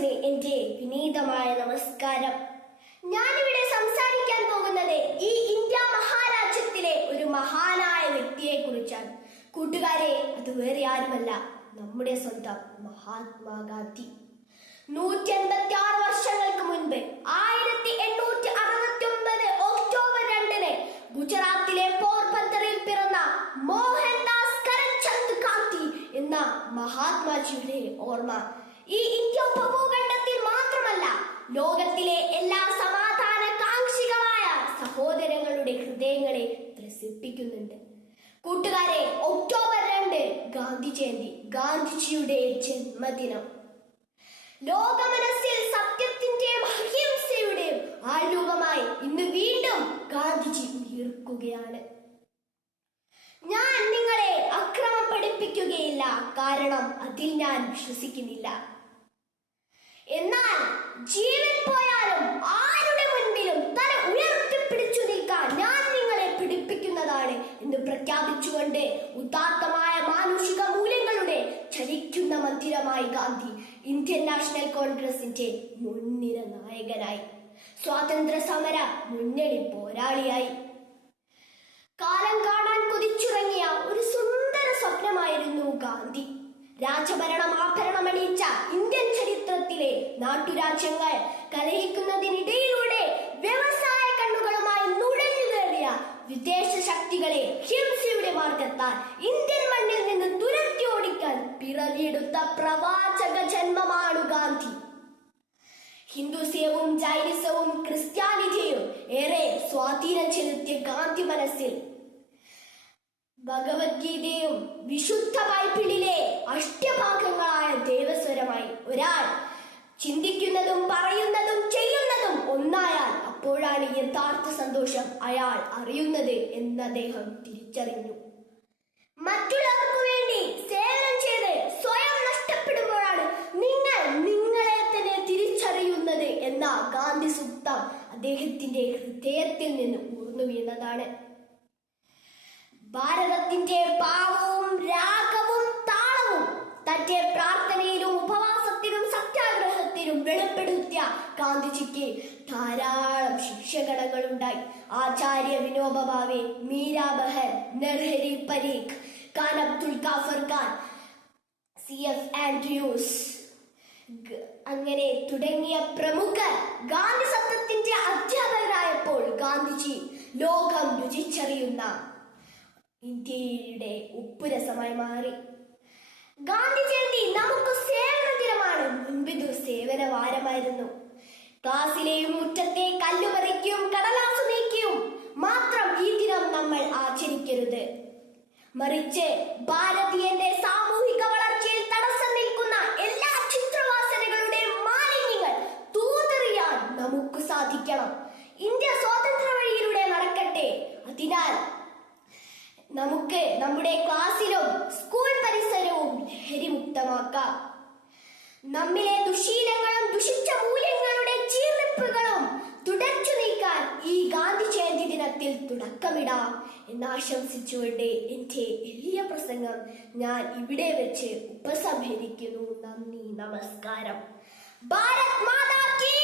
വ്യൂവേഴ്സിന് എന്റെ വിനീതമായ നമസ്കാരം. ഞാനിവിടെ സംസാരിക്കാൻ പോകുന്നത് ഈ ഇന്ത്യ മഹാരാജ്യത്തിലെ ഒരു മഹാനായ വ്യക്തിയെ കുറിച്ചാണ്. കൂട്ടുകാരെ, അത് വേറെ ആരുമല്ല, നമ്മുടെ സ്വന്തം മഹാത്മാഗാന്ധി. 186 വർഷങ്ങൾക്ക് മുൻപ് 1869 ഒക്ടോബർ 2 ഗുജറാത്തിലെ പോർബന്തറിൽ പിറന്ന മോഹൻദാസ് കരംചന്ദ് ഗാന്ധി എന്ന മഹാത്മാജിയുടെ ഓർമ്മ ഈ ഇന്ത്യ ഉപഭൂഖണ്ഡത്തിൽ മാത്രമല്ല, ലോകത്തിലെ എല്ലാ സമാധാന കാംക്ഷികളായ സഹോദരങ്ങളുടെ ഹൃദയങ്ങളെ ത്രസിപ്പിക്കുന്നുണ്ട്. കൂട്ടുകാരെ, ഒക്ടോബർ 2 ഗാന്ധി ജയന്തി, ഗാന്ധിജിയുടെ ജന്മദിനം. ലോകമനസ്സിൽ സത്യത്തിന്റെയും അഹിംസയുടെയും ആരൂപമായി ഇന്ന് വീണ്ടും ഗാന്ധിജി ഉയർക്കുകയാണ്. ഞാൻ നിങ്ങളെ അക്രമം പഠിപ്പിക്കുകയില്ല, കാരണം അതിൽ ഞാൻ വിശ്വസിക്കുന്നില്ല. എന്നാൽ ജീവൻ പോയാലും ആരുടെ മുൻപിലും തല ഉയർത്തിപ്പിടിച്ചു നിൽക്കാൻ ഞാൻ നിങ്ങളെ പഠിപ്പിക്കുന്നതാണ് എന്ന് പ്രഖ്യാപിച്ചുകൊണ്ട് ഉദാത്തമായ മാനുഷിക മൂല്യങ്ങളുടെ ചലിക്കുന്ന മന്ദിരമായി ഗാന്ധി ഇന്ത്യൻ നാഷണൽ കോൺഗ്രസിന്റെ മുൻനിര നായകനായി, സ്വാതന്ത്ര്യ സമര മുന്നണി പോരാളിയായി. കാലം കാണാൻ കൊതിച്ചുറങ്ങിയ ഒരു സുന്ദര സ്വപ്നമായിരുന്നു ഗാന്ധി. രാജഭരണം ആഭരണമണിയിച്ച ഇന്ത്യൻ ചരിത്രത്തിലെ നാട്ടുരാജ്യങ്ങൾ കലഹിക്കുന്നതിനിടയിലൂടെ വ്യവസായ കണ്ണുകളുമായി നുഴഞ്ഞു കയറിയ വിദേശ ശക്തികളെ ഹിംസയുടെ മാർഗത്താൽ ഇന്ത്യൻ മണ്ണിൽ നിന്ന് തുരത്തി ഓടിക്കാൻ പിറവിയെടുത്ത പ്രവാചക ജന്മമാണ് ഗാന്ധി. ഹിന്ദുസവും ജൈനിസവും ക്രിസ്ത്യാനിറ്റിയും ഏറെ സ്വാധീനം ചെലുത്തിയ ഗാന്ധി മനസ്സിൽ ഭഗവത്ഗീതയും വിശുദ്ധ ബൈബിളിലെ അഷ്ടഭാഗങ്ങളായ ദേവസ്വരമായി ഒരാൾ ചിന്തിക്കുന്നതും പറയുന്നതും ചെയ്യുന്നതും ഒന്നായാൽ അപ്പോഴാണ് യഥാർത്ഥ സന്തോഷം അയാൾ അറിയുന്നത് എന്ന് അദ്ദേഹം തിരിച്ചറിഞ്ഞു. മറ്റുള്ളവർക്ക് വേണ്ടി സേവനം ചെയ്ത് സ്വയം നഷ്ടപ്പെടുമ്പോഴാണ് നിങ്ങൾ നിങ്ങളെ തന്നെ തിരിച്ചറിയുന്നത് എന്ന ഗാന്ധി സൂക്തം അദ്ദേഹത്തിന്റെ ഹൃദയത്തിൽ നിന്ന് ഊർന്നു വീണതാണ്. ഭാരതത്തിന്റെ ഭാവവും രാഗവും താളവും തന്റെ പ്രാർത്ഥനയിലും ഉപവാസത്തിലും സത്യാഗ്രഹത്തിലും വെളിപ്പെടുത്തിയ ഗാന്ധിജിക്ക് ധാരാളം ശിക്ഷകണങ്ങളുണ്ടായി. ആചാര്യ വിനോബ ഭാവെ, മീരാ ബഹൽ, നർഹരി പരീഖ്, ഖാൻ അബ്ദുൽ ഗാഫർ ഖാൻ, CF ആൻഡ്രൂസ്, അങ്ങനെ തുടങ്ങിയ പ്രമുഖർ ഗാന്ധി സത്യത്തിന്റെ അധ്യാപകരായപ്പോൾ ഗാന്ധിജി ലോകം രുചിച്ചറിയുന്ന ഇന്ത്യയുടെ ഉപ്പുരസമായി മാറി. ഗാന്ധി ജയന്തി നമുക്ക് സേവന ദിനമാണ്, മുൻപിത് സേവന വാരമായിരുന്നു. ക്ലാസ്സിലെയും മുറ്റത്തെ കല്ലുപറിക്കും കടലാസു നീക്കിയും മാത്രം ഈ ദിനം നമ്മൾ ആചരിക്കരുത്. മറിച്ച് ഭാരതീയന്റെ സാമൂഹിക വളർച്ചയിൽ തടസ്സം നിൽക്കുന്ന എല്ലാ ചിത്രവാസനകളുടെ മാലിന്യങ്ങൾ തൂത്തെറിയാൻ നമുക്ക് സാധിക്കണം. ഇന്ത്യ സ്വാതന്ത്ര്യ വഴിയിലൂടെ നടക്കട്ടെ. അതിനാൽ നമുക്ക് നമ്മുടെ ക്ലാസ്സിലും സ്കൂൾ പരിസരവും ലഹരിമുക്തമാക്കാം. നമ്മിലെ ദുശീലങ്ങളും ദുഷിച്ച മൂല്യങ്ങളുടെ ചീർണിപ്പുകളും തുടച്ചു നീക്കാൻ ഈ ഗാന്ധി ജയന്തി ദിനത്തിൽ തുടക്കമിടാം എന്നാശംസിച്ചുകൊണ്ട് എന്റെ എളിയ പ്രസംഗം ഞാൻ ഇവിടെ വെച്ച് ഉപസംഹരിക്കുന്നു. നന്ദി, നമസ്കാരം. ഭാരത് മാതാ കീ